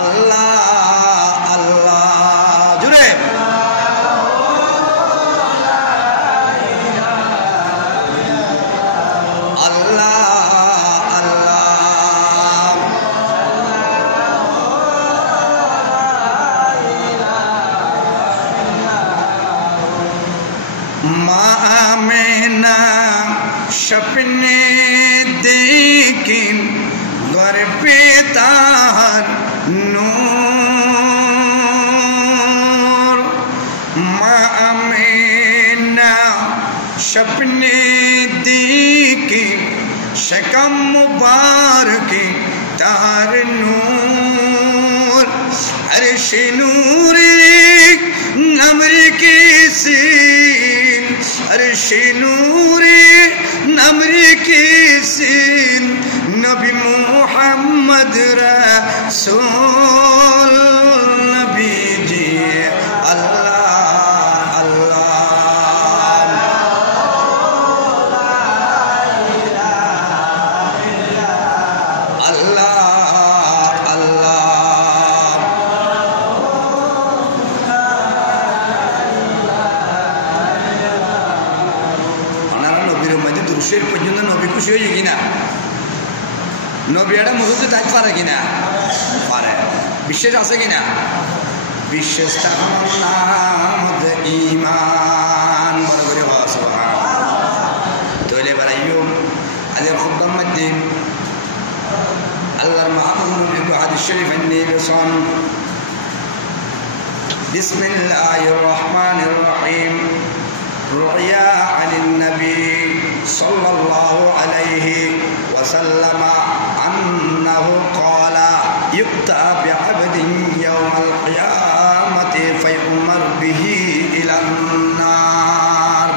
আল্লাহ আল্লাহ জুড়ে सपने देखें घर पे तार नूर माँ आमीना सपने देखें शकम मुबारक तार नूर अर्श नूर नमर के सीन अर्श नूर नमर के सीन नबी मुहम्मद रसूल नबी जी अल्लाह अल्लाह अल्लाह अल्लाह দুরুশের পর্যন্ত নবী খুশি হয়ে কিনা নবী একটা মুহূর্তে থাকতে পারে কিনা পারে বিশ্বাস আছে কিনা বিশ্বাস ইমান বড় করে তৈলে বাড়াইও আজের খুববার মধ্যে আল্লাহর মাহবুব হাদিস শরীফ নিয়ে গেছেন বিসমিল্লাহির রহমানির রহিম رؤيا عن النبي صلى الله عليه وسلم أنه قال يؤتى بعبد يوم القيامة فيؤمر به إلى النار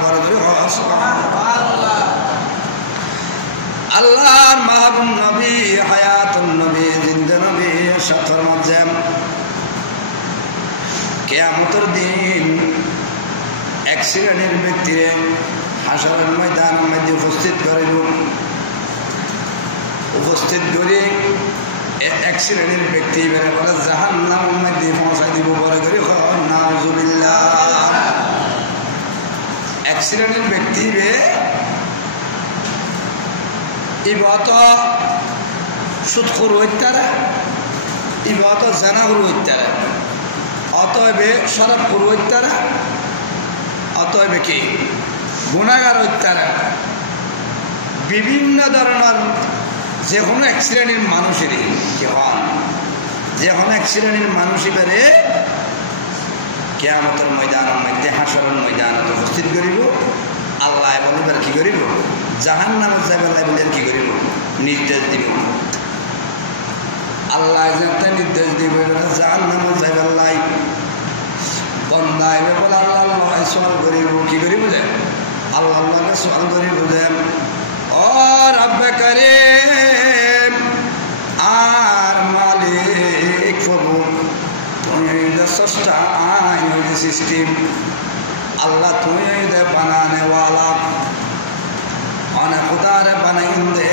سبحان الله الله محبوب نبي حياة النبي زند نبي شطر مجم কিয়ামতের দিন অ্যাক্সিডেন্টের ব্যক্তিরে হাসরের ময়দানের মধ্যে উপস্থিত করে অ্যাক্সিডেন্টের ব্যক্তি বেড়ে বলে জাহান্নামের মধ্যে পৌঁছাই দিব বলে করে নাউজুবিল্লাহ অ্যাক্সিডেন্টের ব্যক্তি বে ইবাত সুদখোর হইতারা ইবাত জানাখোর হইতারা অতএব শরাবখোর হইতারা অতএব কি গুনাহগার হইতারা বিভিন্ন ধরনের যে কোনো এক শ্রেণীর মানুষেরই কি হন যে কোনো এক শ্রেণীর মানুষই বেড়ে কিয়ামতের ময়দানের মধ্যে হাসরের ময়দানত উপস্থিত করিব আল্লাহ বলিবার কি করিব জাহান্নামে যাইবার বলে কি করিব নির্দেশ দিব আল্লাহ যাতে নির্দেশ দিব জাহান্নামে যাইবার লাই বন্দা এবে বলে আল্লাহ সওয়াল করিব কি করিব যে আল্লাহ আল্লাহকে সওয়াল করিব যে ও রব্বে করিম আর মালিক প্রভু তুমি যে স্রষ্টা আইন যে সিস্টেম আল্লাহ তুমি দে বানানে ওয়ালা অনে খুদারে বানাইন দে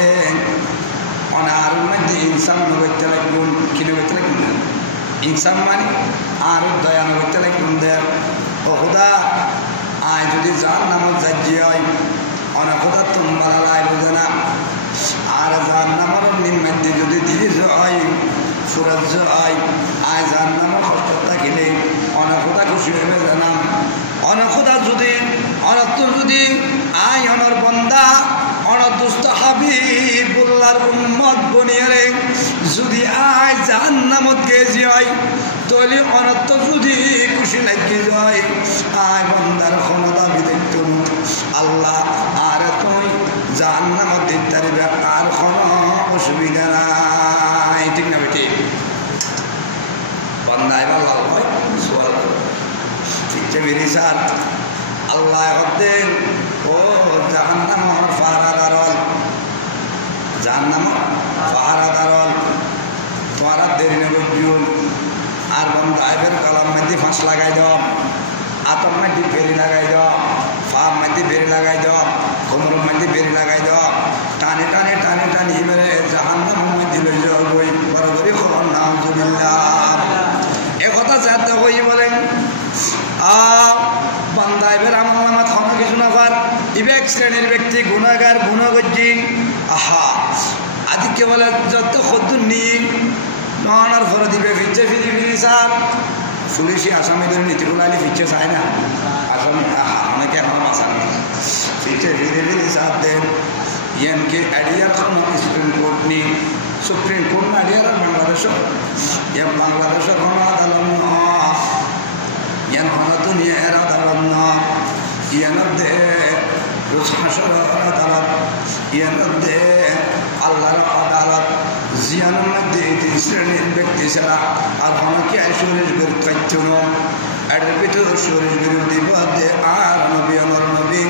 অনে আর মধ্যে ইনসান নবইতে লাগুন কি নবইতে লাগুন ইনসান মানে আর দয়া নবইতে লাগুন দে ও খুদা আয় যদি জাহান্নামত যাই হয় অনে খুদা তোমার লাই বুঝে না আর জাহান্নামের নিম্মধ্যে যদি দিরিজ হয় সুরজ হয় আয় জাহান্নামের কষ্ট থাকিলে অনে খুদা খুশি হইবে জানাম অনে খুদা যদি অনত যদি আয় অনর বন্দা অনদুস্ত হাবিবুল্লাহর উম্মত বনিয়ারে যদি আয় জাহান্নামত গেছি হয় তলি অনত যদি খুশি লাগি যায় আয় বন্দার ক্ষমতা বিদেক্ত আল্লাহ আর তুই জাহান্নামত দিতে পারবে আর কোনো অসুবিধা নাই ঠিক না বেটি বন্দায় আল্লাহ সোয়াল ঠিক আছে বেরি স্যার আল্লাহ হতেন ও জাহান্নামর পাহারাদারল জাহান্নামর পাহারাদারল তোমার দেরি নেবে বিউল আর বন্দাইবের কলম মধ্যে ফাঁস লাগাই দাও আতর মধ্যে বেরি লাগাই দাও ফার্ম মধ্যে বেরি লাগাই দাও কোমরের মধ্যে বেরি লাগাই দাও টানে টানে টানে টানে এবারে জাহান্নামের মধ্যে লই যাও বড় করে খবর নাউজুবিল্লাহ বান্দা এবার আমল নামা থানো কিছু না পার ইবে এক শ্রেণীর ব্যক্তি গুণাগার গুণ করছি আহা আদিকে বলে যত খদ্দুর নিয়ে ননার ফলে দিবে ফিরছে ফিরি স্যার পুলিশি আসামিদের নীতিগুলো আলি ফিরছে চায় না আসামি আহা অনেকে এখনো বাঁচান ফিরছে ফিরি স্যার দেন ইয়ানকে এডিয়ার কোনো সুপ্রিম কোর্ট নেই সুপ্রিম কোর্ট না এডিয়ার বাংলাদেশও ইয়ান বাংলাদেশের কোনো আদালত নয় ইয়ান কোনো দুনিয়ার আদালত নয় ইয়ানের দে হাসর আদালত ইয়ানের দে আল্লাহর আদালত জিয়ানের মধ্যে তিন শ্রেণীর ব্যক্তি ছাড়া আর অনেকে সুরেশ বের কাটছ না এর ভিতরে সুরেশ বের দিব দে আর নবী আমার নবী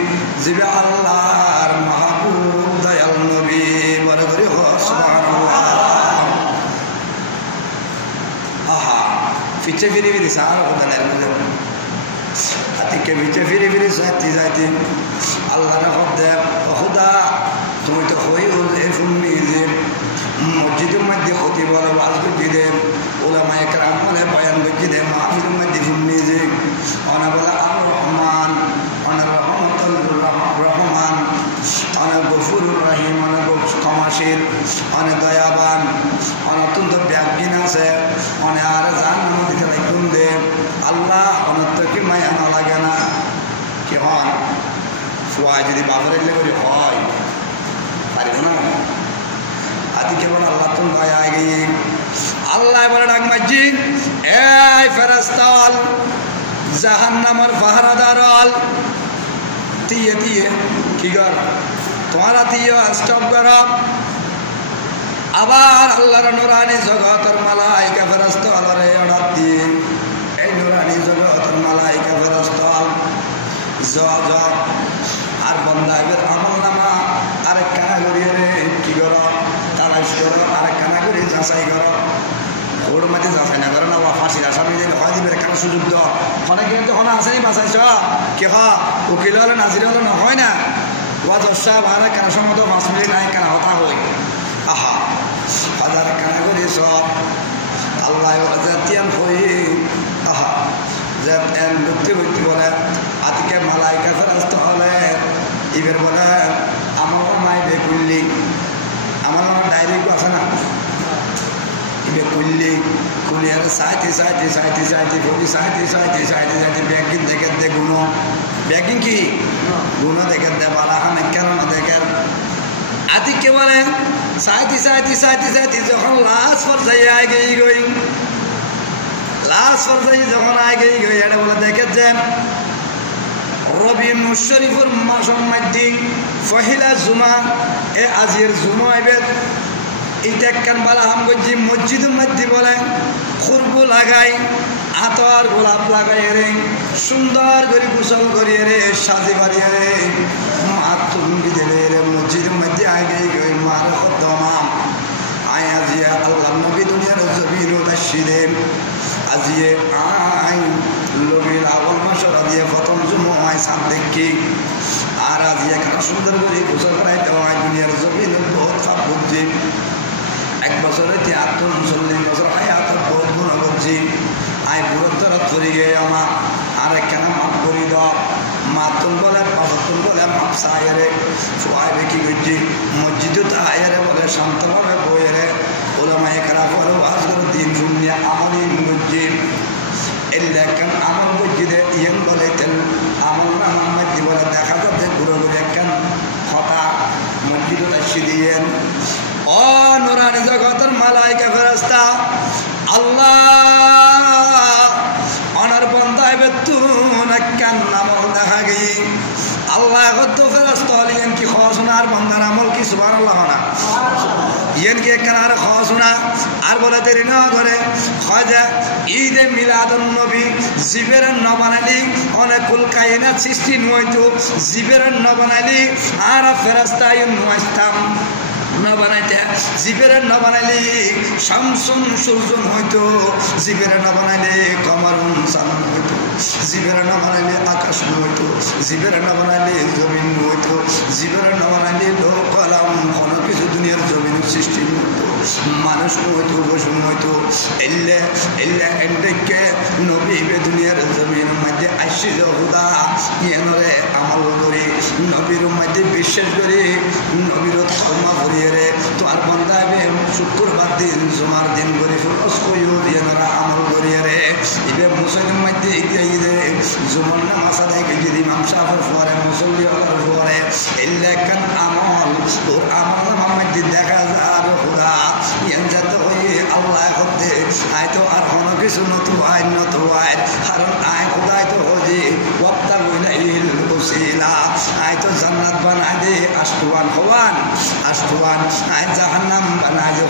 জিবে আল্লাহর মাহবুব দয়াল নবী বড় করে সুবহানাল্লাহ আহা ফিচে ফিরি সার খোদানের মধ্যে আতিকে ফিচে ফিরি যাইতে আল্লাহর খোদা খোদা তুমি তো হই এ ফুমি যে মসজিদের মধ্যে ক্ষতি বলে ওয়াজ করতে দেন ওলামায়ে কেরাম বলে বয়ান করতে দেন মাহফিলের মধ্যে ফুমি যে অনা বলে আর রহমান অনা রহমতুল রহমান অনা গফুরুর রহিম অনা ক্ষমাশীল অনেক দয়াবান অনত্যন্ত ব্যাগিন আছে অনেক আর জান দিতে রাখুন দে আল্লাহ অনত্য কি মায়া না লাগে না কি হয় ফুয়ায় যদি বাপের এগুলো করে হয় পারিব না আদি কেবল আল্লাহ তুমি দয়া গিয়ে আল্লাহ বলে ডাক মাঝি এই ফেরেশতাল জাহান্নামের পাহারাদার আল তিয়ে কি কর তোমারা তিয়ে স্টপ করো আবার আল্লাহর নুরানি জগতের মালাইকা ফেরেশতাল রে অর্ডার দিয়ে এই নুরানি জগতের মালাইকা ফেরেশতাল জ আর বান্দা এবার আমল নামা আরেক কানা করিয়ে রে কি করো তালাশ করো আরেক কানা করে যাচাই করো ওর মধ্যে যাচাই না করো না বা ফাঁসির আসামি দিলে হয় দিবে কেন সুযোগ দাও ফোনে কিন্তু ওখানে আসেনি বাঁচাইছ কে উকিল হলে নাজির হলে নহয় না ওয়া দশা ভাড়া কেন সময় 5 মিনিট নাই কেন হতা হই আহা হাজার কানা করে সব আল্লাহ জাতিয়ান হই আহা যে ব্যক্তি বলে আতিকে মালাইকা ফেরেশতা হলে এবার বলে আমার মাই বেকুল্লি আমার ডায়েরি আছে না এবার কুলি আর সাইতে ব্যাগিং দেখে দে গুণ ব্যাগিং কি গুণ দেখে দে বালা হানে কেন দেখে আতিকে বলে সাইতে যখন লাস্ট পর্যায়ে আগে গই লাস্ট পর্যায়ে যখন আগে গই এটা বলে দেখে যেন রবিউল শরীফের মাসের মধ্যে পহিলা জুমা এ আজির জুমা আইবেদ এটা একখান বলা হাম করছি মসজিদের মধ্যে বলে খুরবু লাগাই আতর গোলাপ লাগাই রে সুন্দর করে গোসল করিয়ে রে সাজি বাড়িয়ে রে মাত তুমি দেবে রে মসজিদের মধ্যে আগে গই মার কদমাম আয় আজিয়া আল্লাহ নবী দুনিয়ার জমিন দাসিলেন আজিয়ে আই লবিল আউল মাসর দিয়ে প্রথম জুমা হয় সাত দেখি আর আজিয়া কেন সুন্দর করে গোসল করাইতে হয় দুনিয়ার জমিন বহুত খাপ বুঝছি 1 বছরে 73-40 বছর হায়াত বহুত গুণ করছি আই বুড়োত্তর করি গে আমার আর কেন মাফ করি দাও মাতুন বলে পাবতুন বলে মাপ সাইরে সবাই কি করছি মসজিদে তো আয়ারে বলে শান্তভাবে বইরে ওলামায়ে কেরাম করে ওয়াজ করে দিন দুনিয়া আমলি করছি এলাকান আমল মসজিদে ইয়েন বলে তেল আমল নামার মধ্যে বলে দেখা যাচ্ছে ঘুরে ঘুরে একখান কথা মসজিদে আসি দিয়েন ও নুরানি জগতের মালাইকা ফেরেশতা আল্লাহ অনার বন্দায় বেতুন একখান আমল দেখা গিয়ে আল্লাহ কত ফেরেশতা হলেন কি খোঁজনার বন্দার আমল কি সুবহানাল্লাহ না ইয়েন কি একখান আর খোঁজনা আর বলে দেরি না করে খাজা ঈদে মিলাদুন নবী জিবের নবানালি অনেক কুল কায়নাত সৃষ্টি নয়তো জিবের নবানালি আর ফেরেশতা ইন নয়স্তাম না বানাইতে জিবের না বানাইলে শামসুন সূর্যন হইতো জিবের না বানাইলে কমরুন সালাম হইতো জিবের না বানাইলে আকাশ হইতো জিবের না বানাইলে জমিন হইতো জিবের না বানাইলে লোক কলাম কোনো কিছু দুনিয়ার জমিন সৃষ্টি হইতো মানুষ হইতো পশু হইতো এলে এলে একদিকে নবী দুনিয়ার জমির মধ্যে আসি খুদা ইয়েনরে আমল করি নবীর মধ্যে বিশ্বাস করি নবীর ক্ষমা করিয়ে রে তোমার বন্ধাবে শুক্রবার দিন জুমার দিন করে ফরজ কইও ইয়েনরা আমল করিয়ে রে ইবে মুসলিম মধ্যে ঈদে জুমার নামাজ আদায় করে যদি ইমাম সাহেবের পরে মুসল্লি হওয়ার পরে এলে কান আমল তোর আমল মধ্যে দেখা যায় খুদা ইয়েন যাতে হয়ে আল্লাহ করতে আয় তো আর কোনো কিছু নতুন আয় কারণ আয় খুদাই তো হজি ওয়াক্তা ইলাইহিল উসিলা আয় তো জান্নাত বানাই দে আশটুয়ান আয় জাহান্নাম বানাই দে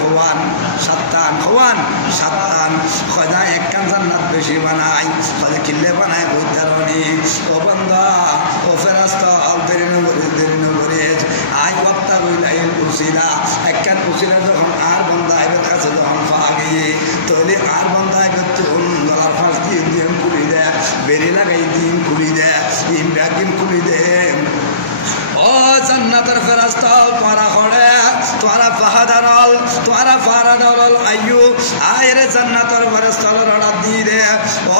সাতান খোদা একখান জান্নাত বেশি বানাই খোদা কিল্লে বানাই বৈতারণী ও বান্দা ও ফেরেশতা দেরি নগরে আয় ওয়াক্তা ইলাইহিল উসিলা একখান উসিলা যখন আর বান্দা এর কাছে যখন পাওয়া গিয়ে তাহলে আর বান্দা গলার ফাঁস দিয়ে দিন খুলি দেয় বেরি লাগাই দিন খুলি দেয় ইম ব্যাগিন খুলি দে ও জান্নাতের ফেরেশতা তোরা খড়ে তোরা ফাহাদারল আইয়ু আয়রে জান্নাতের ফেরেশতা রড়া দিয়ে দে ও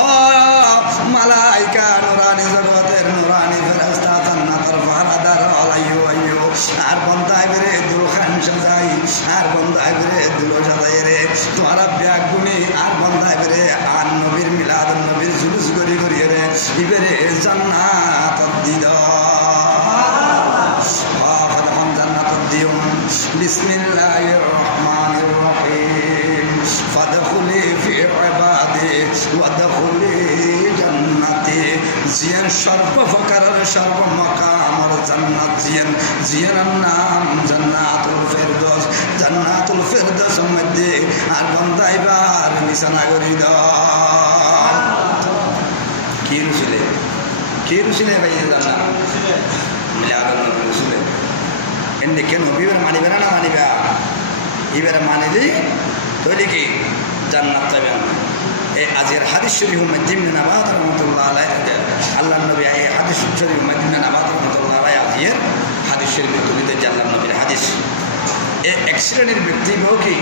মালাইকা নুরানি জগতের নুরানি ফেরেশতা জান্নাতের ফাহাদারল আইয়ু আর বন্দায় বেরে দুলখান সাজাই আর বন্দায় বেরে দুলো সাজাই রে তোরা ব্যাগ গুনি আর বন্দায় বেরে আর নবীর মিলাদ নবীর জুলুস গরি গরিয়ে রে ইবেরে জান্নাত দিদা বিসমিল্লাহির রহমানির রহিম ফাদখুলি ফি ইবাদি ওয়াদখুলি জান্নাতি জিয়ান সর্বপ্রকারের সর্বমাকামের জান্নাত জিয়ানের নাম জান্নাতুল ফেরদৌস মধ্যে আর বান্দাইবার নিশানা করি দাও কি রুসিলে ভাইয়া জান্নাত মিলাদ রসুলে এনে কেন বিবার মানিবে না মানিবা এবারে মানিলি তৈরি কি জান্নাত পাবেন এই আজের হাদিস শরীফ মদিনা নবাত রহমাতুল্লাহ আলাইহি আল্লাহ নবী এই হাদিস শরীফ মদিনা নবাত রহমাতুল্লাহ আলাইহি আজের হাদিস শরীফ তুলিতে আল্লাহ নবীর হাদিস এই এক্সিডেন্টের ব্যক্তি বউ কি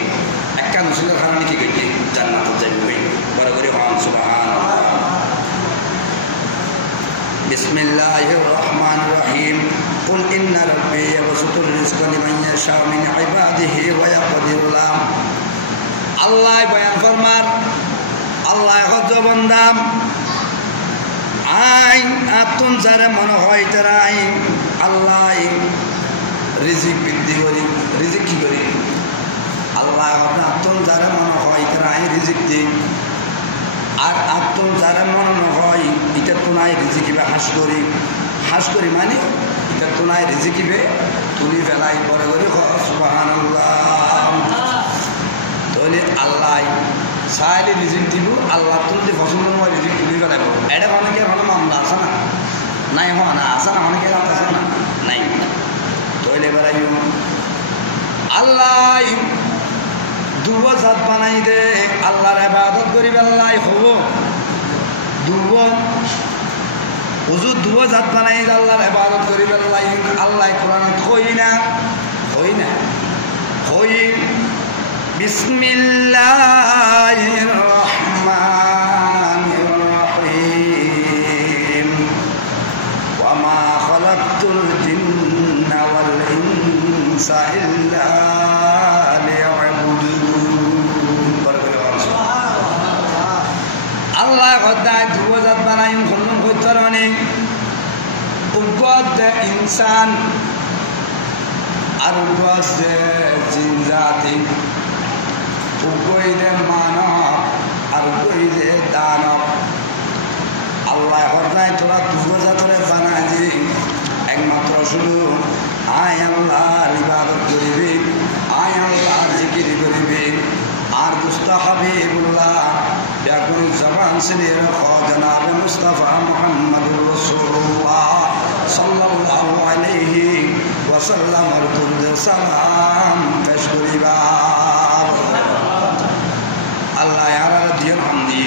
একটা মুসলিমের কারণে কি কইছে জান্নাত যাবে বড় করে হন সুবহানাল্লাহ বিসমিল্লাহির রহমানির রহিম قل إن ربي يبسط الرزق لمن يشاء من عباده ويقدر له আল্লাহ বয়ান ফরমান আল্লাহ হজ বন্দাম আইন আতুন যারা মনে হয় তারা আইন আল্লাহ রিজিক বৃদ্ধি করি রিজিক কি করি আল্লাহ আতুন যারা মনে হয় তারা আইন রিজিক দিই আর আতুন যারা মনে হয় এটা তো নাই রিজিকিবে হাস করি মানে এটা তো নাই রিজিকিবে তুলি ফেলাই পরে করে সুবহানাল্লাহ তাহলে আল্লাহ চাইলে রিজিক দিব আল্লাহ তুলতে পছন্দ নয় রিজিক তুলি ফেলাইব এটা অনেকের হলো মামলা আছে না নাই হওয়া না আছে না অনেকের আছে না নাই তাহলে বেড়াই আল্লাহ দুব জাত বানাই দে আল্লাহর ইবাদত করি আল্লাহ হব দুব হুজুর দুব জাত বানাই দে আল্লাহর ইবাদত করি আল্লাহ কোরআনত কই না বিসমিল্লাহির রহমানির রহিম ওয়া মা খালাকতুল জিন্না ওয়াল ইনসা ইল্লা আল্লাহ খোদায় দুবজাত বানাই খন্ডন করতে মানে উদ্গত ইনসান আর উদ্গত জিন জাতি উদ্গইদে মানব আর উদ্গইদে দানব আল্লাহ খোদায় তোরা দুবজাতরে বানাই দি একমাত্র শুধু আয় আল্লাহর ইবাদত করিবি আয় আল্লাহর জিকির করিবি আর দুস্তা হাবিবুল্লাহ এখন জবান से जनाब मुस्तफ़ा मोहम्मद रसूलुल्लाह सल्लल्लाहु अलैहि वसल्लम दुरूद सालाम पेश करिबा আল্লাহ यारा दियन हमदी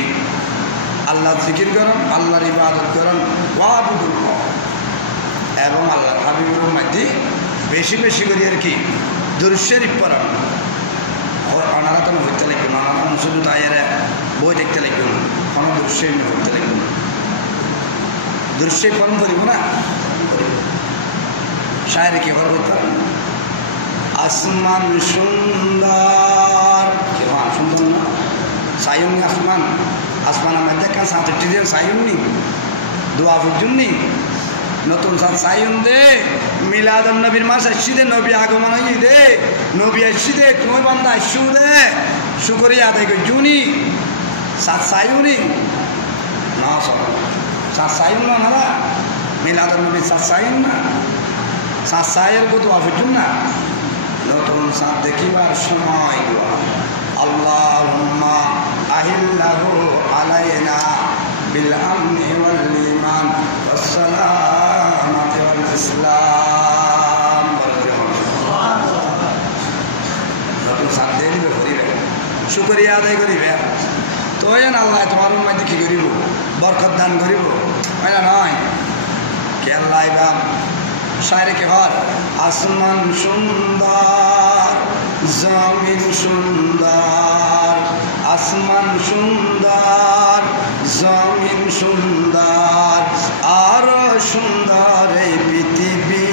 আল্লাহ জিকির করেন আল্লাহর ইবাদত করেন ওয়াবুদুল্লাহ এবং আল্লাহর হাবিবের মধ্যে বেশি বেশি করে আর কি দুরূদ শরীফ পড়েন তাড়াতাড়ি হইতে লাগবে না, শুধু তাইয়ারে বই দেখতে লাগবে না, কোনো দৃশ্যই হইতে লাগবে না, দৃশ্যে কর্ম করিব না। শায়ের কি ঘর হইতে আসমান সুন্দর, কেমন সুন্দর না সায়ুন আসমান, আসমানের মধ্যে কেন 7টি দিন সায়ুন নি, দোয়া পর্যন্ত নি, নতুন সাত সায়ুন দে, মিলাদুন নবীর মাস আসছি দে, নবী আগমন হই দে, নবী আসছি দে, তুমি বান্দা আসছু দে, শুকরিয়া আদায় করি জুনি সাত সায়ুনি না, সব সাত সায়ুন না না, মিলাদুন নবীর সাত সায়ুন না, সাত সায়ের কত আফিটুন না, নতুন সাত দেখিবার সময় আল্লাহুম্মা আহিল্লাহু আলাইনা বিল আমনি ওয়াল ঈমান ওয়াস সালামাতি ওয়াল ইসলাম। নতুন সাত দেখিবে করিবে, শুকরিয়া আদায় করিবে, তো এন আল্লাহ তোমার মধ্যে কি করিব, বরকত দান করিব, হয় না নয়? কে আল্লাহ ইবাম শায়রে কে ঘর আসমান সুন্দর, জমিন সুন্দর, আসমান সুন্দর, জমিন সুন্দর, আরো সুন্দর এই পৃথিবী,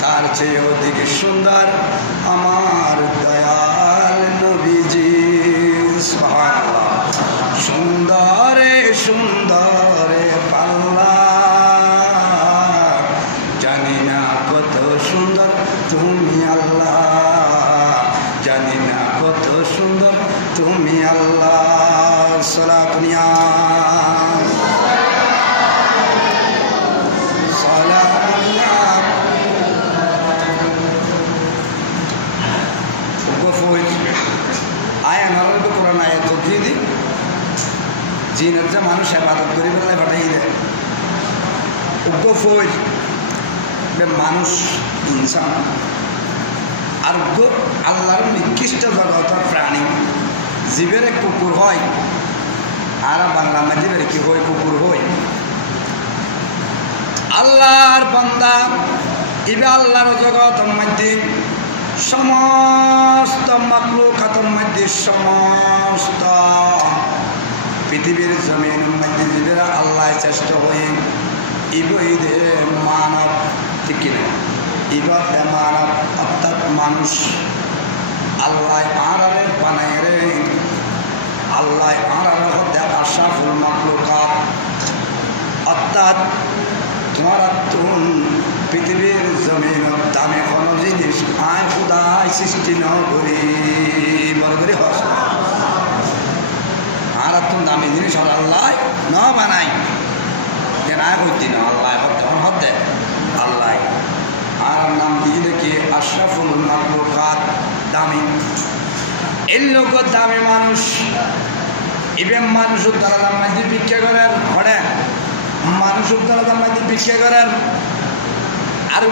তার চেয়ে অধিক সুন্দর আমার দয়াল নবীজি। সুবহানাল্লাহ। সুন্দরে সুন্দরে পাল্লা, জানি না কত সুন্দর তুমি আল্লাহ, জানি না কত সুন্দর তুমি আল্লাহ। সালাতুনিয়া সালাতুনিয়া গফুর আয়া নরক কোরআন আয়াত দিদি জিনের যে মানুষ ইবাদত করি বলে পাঠাই দেয়, গফুর মানুষ ইনসান আর আল্লাহর নিকৃষ্ট জগতের প্রাণী, জীবের কুকুর হয় আর বাংলা মাধ্যমের কি হয়, কুকুর হয়। আল্লাহর বান্দা ইবে আল্লাহর জগতের মধ্যে সমস্ত মাখলুকাতের মধ্যে, সমস্ত পৃথিবীর জমিনের মধ্যে জীবেরা আল্লাহ চেষ্টা হয়ে ইবইদে মানব, ঠিক কিনা ইবাদে মানব অর্থাৎ মানুষ আল্লাহ আড়ালে বানায় রে, আল্লাহ আড়ালে হতে আশরাফুল মাখলুকাত, অর্থাৎ তোমার তুন পৃথিবীর জমিন দামে কোনো জিনিস আয় খুদায় সৃষ্টি ন করি বড় করে হস, আর তুন দামি জিনিস হল আল্লাহ ন বানাই, কেন আয় হইতি না আল্লাহ হতে আল্লাহ আর নাম দিয়ে দেখি আশরাফুল মাখলুকাত, দামি। এই লোক দামি মানুষ, ইবে মানুষ উদ্ধার মাঝে ভিক্ষা করেন, পড়ে মানুষ উদ্ধার মাঝে ভিক্ষা করেন, আর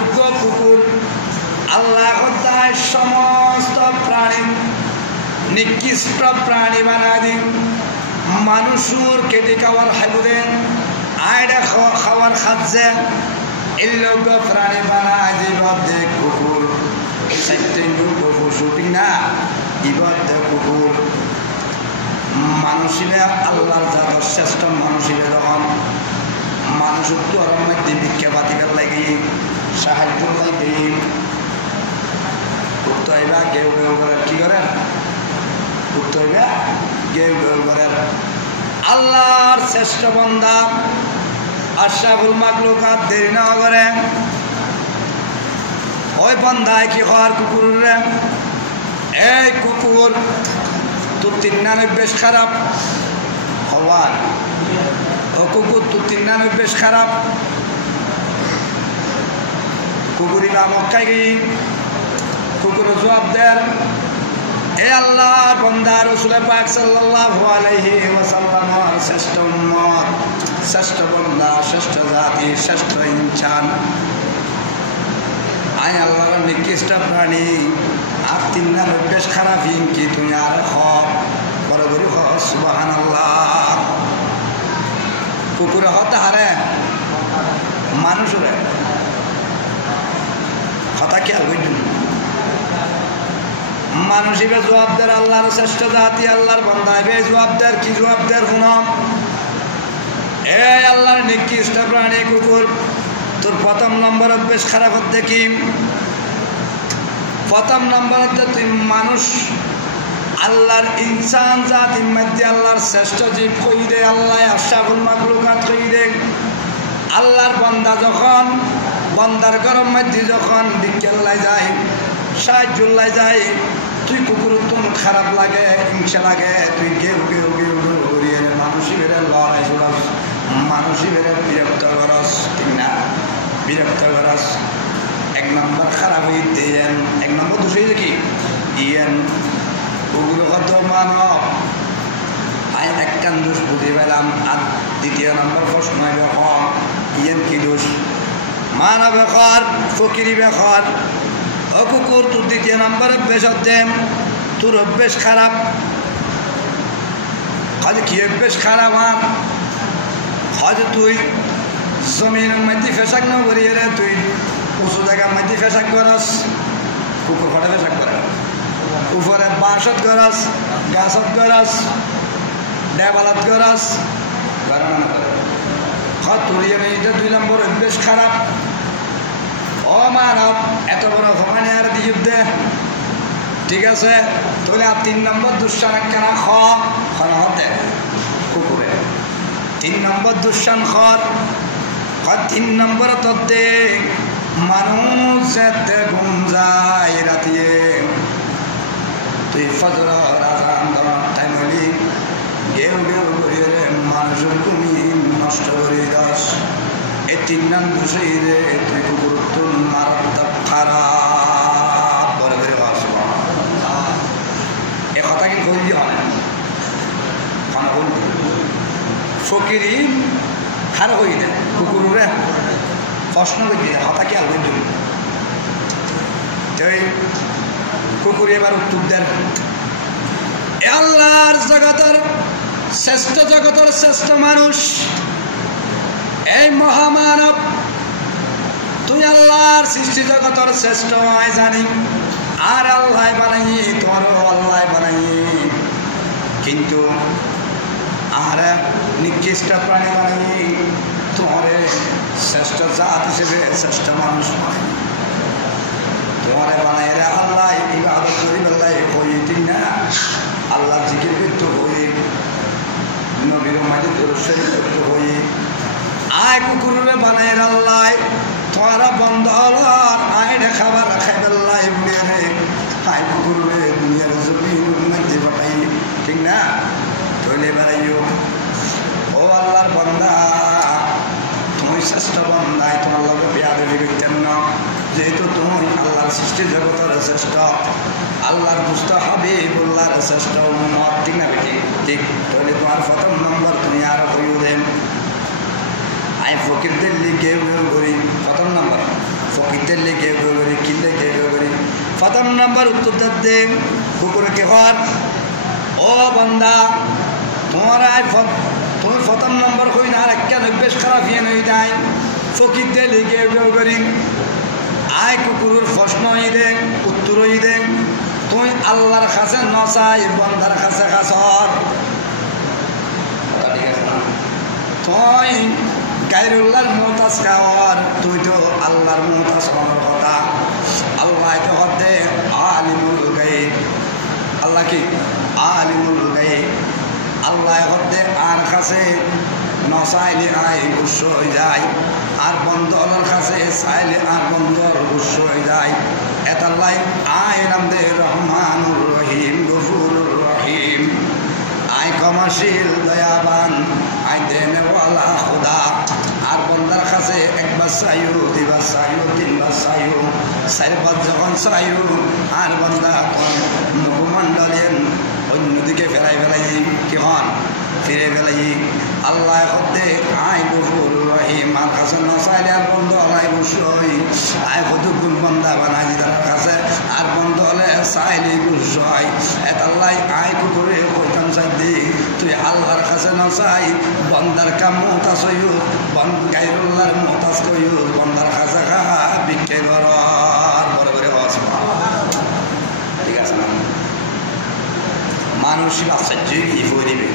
কুকুর আল্লাহ হত্যায় সমস্ত প্রাণী নিকৃষ্ট প্রাণী বানা দিন, মানুষের কেটে খাওয়ার খাইবেন, আয়ডা খাওয়ার খাচ্ছে, এই লোক প্রাণী বানায় যে কুকুর, কুকুর শুটিং না ইবাদে কুকুর। মানুষিবে আল্লাহর জাতর শ্রেষ্ঠ মানুষিবে যখন মানুষের তোর মধ্যে ভিক্ষা পাতিবার লাগে, সাহায্য লাগে, উত্তরবা কেউ কেউ করে কি করেন, উত্তরবা কেউ কেউ করেন। আল্লাহর শ্রেষ্ঠ বান্দা আশরাফুল মাখলুকাত দেরি না করে, ওই বান্দায় কি হওয়ার কুকুর রে, এই কুকুর তোর 93 খারাপ হওয়ার, ও কুকুর তোর 93 খারাপ, কুকুরি বা মক্কায় গিয়ে কুকুর জবাব দেন, এ আল্লাহর বান্দা রাসূল পাক সাল্লাল্লাহু আলাইহি ওয়াসাল্লামের শ্রেষ্ঠ উম্মত, শ্রেষ্ঠ বান্দা, শ্রেষ্ঠ জাতি, শ্রেষ্ঠ ইনসান, আই আল্লাহর নিকৃষ্ট প্রাণী, আর 93 খারাপ কি তুমি আর বড় করে সুবহানাল্লাহ। কুকুরে হতে হারে মানুষরে কথা খেয়াল করছেন, মানুষই বে জবাবদার, আল্লাহর শ্রেষ্ঠ জাতি, আল্লাহর বান্দায় বে জবাবদার। কি জবাবদার? শুনো, এই আল্লাহর নিকৃষ্ট প্রাণী কুকুর, তোর প্রথম নম্বর অভ্যেস খারাপ হচ্ছে কি? প্রথম নম্বর হচ্ছে তুই মানুষ, আল্লাহর ইনসান জাতির মধ্যে আল্লাহর শ্রেষ্ঠ জীব কই দে, আল্লাহ আশরাফুল মাখলুকাত কই দে। আল্লাহর বান্দা যখন বান্দার গরম মধ্যে যখন বিকেল্লাই যায়, সাহায্যল্লাই যায়, তুই কুকুর তোর খারাপ লাগে, হিংসা লাগে, তুই গেউ গেউ গেউ গেউ করিয়ে মানুষই বেড়ে লড়াই চড়াস, মানুষই বেড়ে বিরক্ত করস, ঠিক না? বিরক্ত করস। এক নম্বর খারাপ হইতে ইয়েন, এক নম্বর দোষ হইতে কি ইয়েন ওগুলো কত মানব আইন একখান দোষ বুঝে পেলাম। আর দ্বিতীয় নম্বর প্রশ্ন ইয়েন কি দোষ? মানব বেখর, ফকিরি বেখর। ও কুকুর, তোর দ্বিতীয় নম্বর অভ্যেস হচ্ছে তোর অভ্যেস খারাপ। কাজে কি অভ্যেস খারাপ? আর হয়তো তুই জমিনের মধ্যে ফেসাক না করিয়ে রে, তুই উঁচু জায়গার মধ্যে ফেসাক করস, কুকুর ফটে ফেসাক করে, উপরে বাঁশত করস, গাছত করস, ডেবালত করস, তুলিয়ে নেই। এটা 2 নম্বর অভ্যেস খারাপ। ও মানব, এত বড় ভবানী আর দিয়ে দে, ঠিক আছে? তাহলে আর 3 নম্বর দুঃসান কেনা হতে কুকুরে 3 নম্বর দুঃসান খর। 3 নম্বর তত্ত্বে মানুষ যেতে ঘুম যায় রাতিয়ে, তুই ফজর আজান দেওয়ার টাইম হলি গেউ গেউ করিয়ে মানুষের তুমি নষ্ট করে দাস। এই 3 নম্বর দোষে তুই কুকুর তোর মারাত্মক খারাপ বলে করে বাস। এ কথা কি বললি হয় না? বলবি ফকিরি খারাপ হই না কুকুরে প্রশ্ন করছি কথা কি আলবের জন্য কুকুর এবার উত্তর দেন, আল্লাহর জগতের শ্রেষ্ঠ, জগতের শ্রেষ্ঠ মানুষ, এই মহামানব, তুই আল্লাহর সৃষ্টি জগতের শ্রেষ্ঠ হয় জানি, আর আল্লাহ বানাই, তোমারও আল্লাহ বানাই, কিন্তু আর নিকৃষ্ট প্রাণী বানাই, তোমার শ্রেষ্ঠ জাত হিসেবে শ্রেষ্ঠ মানুষ হয়। তোমার বানাই রে আল্লাহ ইবাদত করি বেলায় হই, ঠিক না? আল্লাহ জিকির করতে হই, নবীর মাঝে দরুদ করতে হই। আয় কুকুরে বানাই আল্লাহ তোমারা বন্ধ হলার আয় রে খাবার খাই বেলায় বলে রে আয় কুকুরে দুনিয়ার জমির মধ্যে পাঠাই, ঠিক না? তৈলে বেড়াইও। ও আল্লাহর বান্দা, তুমি শ্রেষ্ঠ বান্দায় তোমার লগে বিয়াদবি করতেন না, যেহেতু তুমি আল্লাহর সৃষ্টি জগতের শ্রেষ্ঠ, আল্লাহর মুস্তাহাবিবুল্লাহর শ্রেষ্ঠ উম্মত, ঠিক না বেটি? ঠিক। তাহলে তোমার প্রথম নম্বর তুমি আর হইও দেন আই ফকিরদের লিগে করি। প্রথম নম্বর ফকিরদের লিগে করি, কিনলে গে করি। প্রথম নম্বর উত্তর দেন কুকুরে কে হর। ও বান্দা, তোমার আয় তুমি প্রথম নম্বর কই না, আর একটা অভ্যেস খারাপ হিয়ে নই যায় ফকিরদের লিগে করি। আয় কুকুরের প্রশ্ন দেন, উত্তর দেন, তুই আল্লাহর কাছে নচাই বন্দার কাছে কাছর, তুই গায়রুল্লাহর মুহতাজ খাওয়ার, তুই তো আল্লাহর মুহতাজ হওয়ার কথা। আল্লাহ তো হতে আলিমুল গায়ব, আল্লাহ কি আলিমুল গায়ব। আল্লাহ হতে আর কাছে নচাইলে আয় উৎস হয়ে যায়, আর বন্ধর কাছে চাইলে আর বন্ধর উৎস হয়ে যায়। এতাল্লাই আয় রামদে রহমানুর রহিম গফুরুর রহিম, আয় ক্ষমাশীল দয়াবান, আয় দেনেওয়ালা খুদা। আর বন্দার কাছে একবার চাইও, 2বার চাইও, 3বার চাইও, 4বার যখন চাইও আর বন্দা মুখমণ্ডলেন অন্যদিকে ফেলাই কি হন ফিরে ফেলাই। আল্লাহ হতে আয় গফুর রহিম, আর কাছে নচাইলে আর বন্ধ হলাই গুসই, আয় কতগুণ বন্দা বানাই তার কাছে আর বন্ধ হলে চাইলে গুস হয়। এতাল্লাই আয় কুকুরে কইতাম চাই তুই আল্লাহর কাছে নচাই বন্দার কাম মহতাজ হইও, গায়রুল্লাহর মহতাজ কইও, বন্দার কাছে খা বিক্ষে কর বড় করে বস, ঠিক আছে না? মানুষই আশ্চর্য কি ফরিবে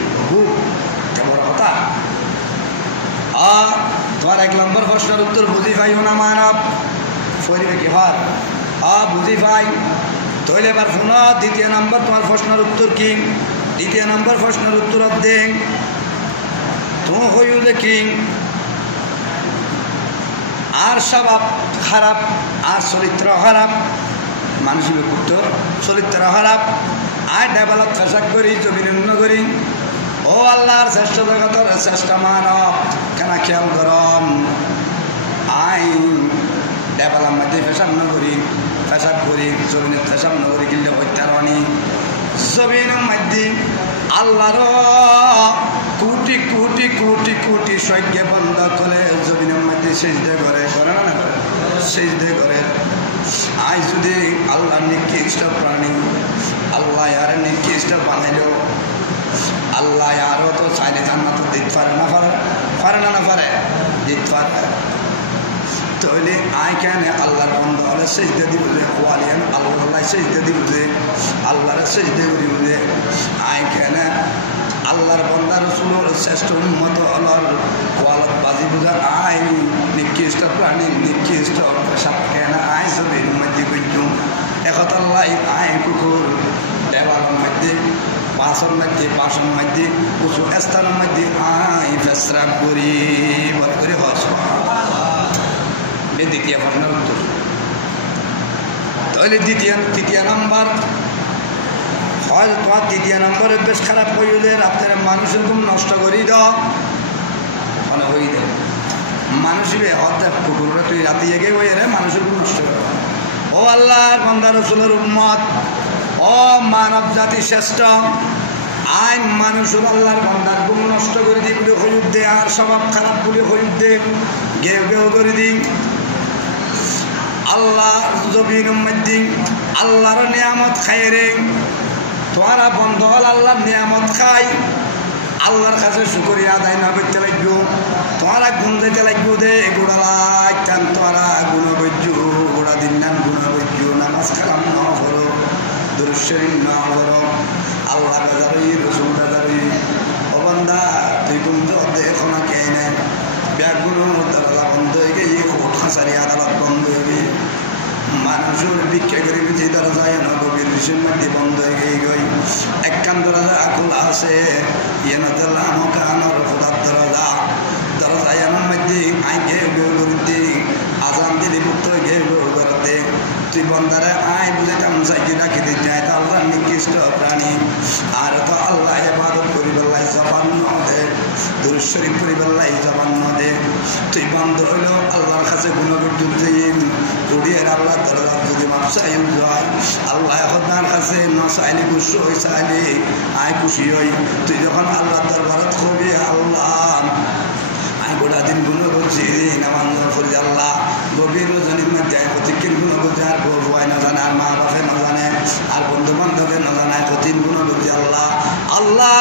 কেমন কথা। তোমার 1 নম্বর প্রশ্নের উত্তর বুঝি পাইও না মানব ফরিবে কি ভার বুঝি পাই তৈলে এবার শুন। 2য় নম্বর তোমার প্রশ্নের উত্তর কি? 2য় নম্বর প্রশ্নের উত্তর দেন তুমি হইও দেখি আর স্বভাব খারাপ আর চরিত্র খারাপ মানুষের উত্তর চরিত্র খারাপ আর ডেভেলপ ফেসাক করি জমিন করি ও আল্লাহর শ্রেষ্ঠ জগতের শ্রেষ্ঠ মানব কেন খেয়াল করম আই ডেভেলপ মধ্যে ফেসাব নগরী ফেসাব করি জমিনের ফেসাব নগরী কিনলে হত্যারণী জমিনের মধ্যে আল্লাহর কোটি কোটি কোটি কোটি সৈক্য বন্ধ করে জমিনের মধ্যে সেজদা করে না সেজদা করে। আজ যদি আল্লাহ নিকৃষ্ট প্রাণী আল্লাহ আর নিকৃষ্ট বানাইল আল্লাহ আরও তো চাইলে জান্নাত দিতে পারে না পারে দিতে পারে তাহলে আয় কেন আল্লাহর বন্ধ হলে সেজদা দিব যে ওয়ালিয়ান আল্লাহ সেজদা দিব যে আল্লাহর সেজদা করি বুঝে আয় কেন আল্লাহর বন্দার রসুলের শ্রেষ্ঠ উন্মত হলার ওয়ালত বাজি বুঝা আয় নিকৃষ্ট প্রাণী নিকৃষ্ট পেশাব কেন আয় ছবির মধ্যে বুঝু এখন আল্লাহ আয় কুকুর দেওয়ালের মধ্যে বাসন মধ্যে বাসন মধ্যে উঁচু স্থানের মধ্যে আয় পেশরাব করি বলে করে হস 2য় প্রশ্নের উত্তর। তাহলে 3য় নম্বর হয় তোমার 3য় নম্বরে বেশ খারাপ হইলে রাত্রে মানুষের ঘুম নষ্ট করি দাও মানে হই দেয় মানুষের হত্যা কুকুররা তুই রাতে এগে হয়ে রে মানুষের ঘুম নষ্ট করে। ও আল্লাহ বান্দা রাসূলের উম্মত ও মানব জাতি শ্রেষ্ঠ আইন মানুষের আল্লাহর বান্দার ঘুম নষ্ট করে দিই বলে হইব দে আর স্বভাব খারাপ বলে হইব দে গেউ গেউ করে দিই আল্লাহ জমিন মধ্যে আল্লাহর নিয়ামত খায় রে তোরা বন্ধ হল আল্লাহর নিয়ামত খাই আল্লাহর কাছে শুকরিয়া আদায় না করতে লাগব তোরা গুণ দিতে লাগব দে গোড়া লাগতাম তোরা গুণ বৈজ্য গোড়া দিন নাম গুণ বৈজ্য নামাজ কালাম ন করো দুরূদ শরীফ ন করো আল্লাহ বাজারই রসুল বাজারই ও বান্দা তুই গুণ দেখো না কে নেই ব্যাগগুলো দরজা বন্ধ হয়ে গিয়ে কোর্ট কাছারি আদালত বন্ধ হয়ে গিয়ে মানুষের ভিক্ষা করে যে দরজায় নবীর ঋষির মধ্যে বন্ধ হয়ে গিয়ে গই একখান দরজা খোলা আছে ইয়েনার দরজায় আমার মধ্যে আই ঘেউ ঘেউ করতে আজান দিলে পুত্র ঘেউ ঘেউ করতে তুই বন্দারে আয় বুঝে কেমন চাইতে রাখি দিতে হয় তা আল্লাহ নিকৃষ্ট প্রাণী আর তো আল্লাহ ইবাদত করি বেল্লাই জবান দে দুরূদ শরীফ করি বেল্লাই জবান দে তুই বন্ধ হইল আল্লাহর কাছে গুণবর্ধন দিন উড়িয়ে আল্লাহ দরজা যদি মাপ চাইল যায় আল্লাহ আপনার কাছে ন চাইলে খুশি হই চাইলে আয় খুশি হই তুই যখন আল্লাহ দরবারত করবি আল্লাহ আয় গোটা দিন গুণ করছি নামাজ করি আল্লাহ গভীর রজনীর মধ্যে প্রত্যেকের গুণ করছে আর বউয়াই না জানে আর মা বাপে না জানে আর বন্ধু বান্ধবের না জানে প্রতিদিন গুণ করছি আল্লাহ আল্লাহ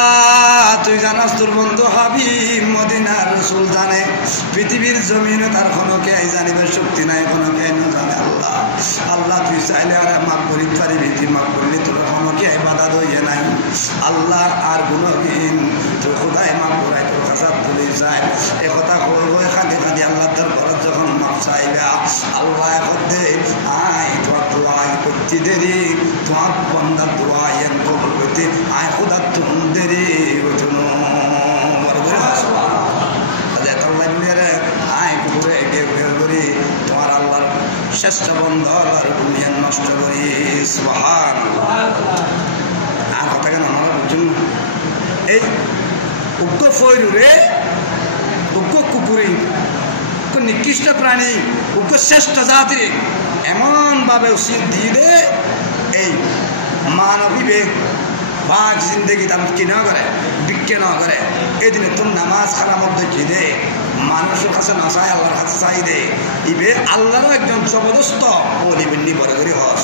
তুই জানাস তোর বন্ধু হাবিব মদিনার রাসূল জানে পৃথিবীর জমিনে তার কোনো কে জানিবার শক্তি নাই কোনো কে না জানে আল্লাহ আল্লাহ তুই চাইলে আর মাফ করি পারিবি তুই মাফ করলি তোর কোনো কে বাধা দইয়ে নাই আল্লাহ আর গুণহীন তোর খোদায় মাফ করাই তোর কাছে ভুলে যায় একথা কই খাঁদি খাঁদি আল্লাহ তোর ঘরত যখন মাফ চাইবা আল্লাহ দে আয় তোমার দোয়া করতে দেরি তোমার বন্ধার দোয়া এন কবুল করতে আয় খোদা তুমি দেরি ওঠুন আয় কুকুরে গেউ গেউ করি তোমার আল্লাহর শ্রেষ্ঠ বন্ধ আর দুনিয়ার নষ্ট করি সুবহানাল্লাহ। আর কথা কেন আমরা বুঝুন এই উগ্র ফয়রু রে উগ্র কুকুরি নিকৃষ্ট প্রাণী উগ্র শ্রেষ্ঠ জাতি এমনভাবে উচিত দিয়ে এই মানবীবে বাঘ জিন্দগি তার কি না করে বিজ্ঞান না করে এই দিনে তোর নামাজ খারাপ মধ্যে কি দে মানুষের কাছে না চাই আল্লাহর কাছে চাই দে ইবে আল্লাহরও একজন জবরদস্ত ও নিবেন্নি বড় করে হওয়া